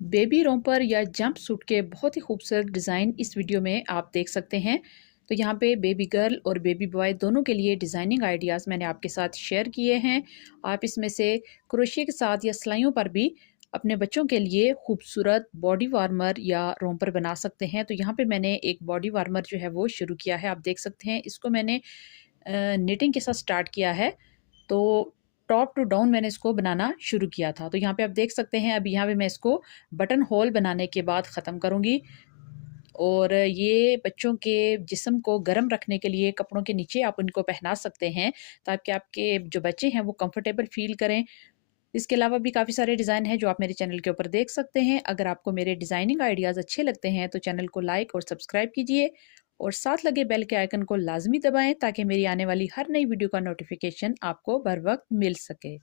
Baby romper या jump suit के बहुत ही खूबसूरत डिज़ाइन इस वीडियो में आप देख सकते हैं। तो यहाँ पे बेबी गर्ल और बेबी बॉय दोनों के लिए डिज़ाइनिंग आइडियाज़ मैंने आपके साथ शेयर किए हैं। आप इसमें से क्रोशिया के साथ या सिलाइयों पर भी अपने बच्चों के लिए खूबसूरत बॉडी वार्मर या रोम्पर बना सकते हैं। तो यहाँ पे मैंने एक बॉडी वार्मर जो है वो शुरू किया है। आप देख सकते हैं इसको मैंने निटिंग के साथ स्टार्ट किया है। तो टॉप टू डाउन मैंने इसको बनाना शुरू किया था। तो यहाँ पे आप देख सकते हैं अब यहाँ पे मैं इसको बटन होल बनाने के बाद ख़त्म करूँगी। और ये बच्चों के जिस्म को गर्म रखने के लिए कपड़ों के नीचे आप उनको पहना सकते हैं, ताकि आपके जो बच्चे हैं वो कंफर्टेबल फ़ील करें। इसके अलावा भी काफ़ी सारे डिज़ाइन हैं जो आप मेरे चैनल के ऊपर देख सकते हैं। अगर आपको मेरे डिज़ाइनिंग आइडियाज़ अच्छे लगते हैं तो चैनल को लाइक और सब्सक्राइब कीजिए और साथ लगे बेल के आइकन को लाज़मी दबाएँ, ताकि मेरी आने वाली हर नई वीडियो का नोटिफ़िकेशन आपको बर वक़्त मिल सके।